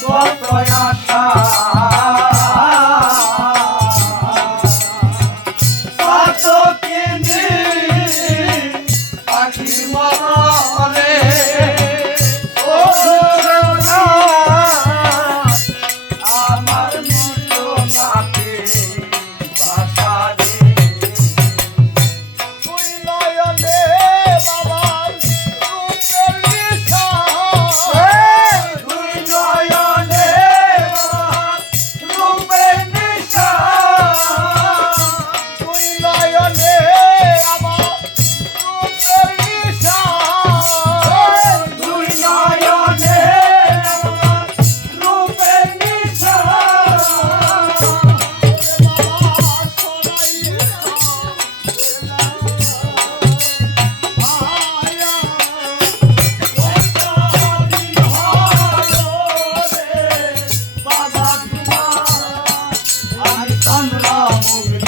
কত আশা all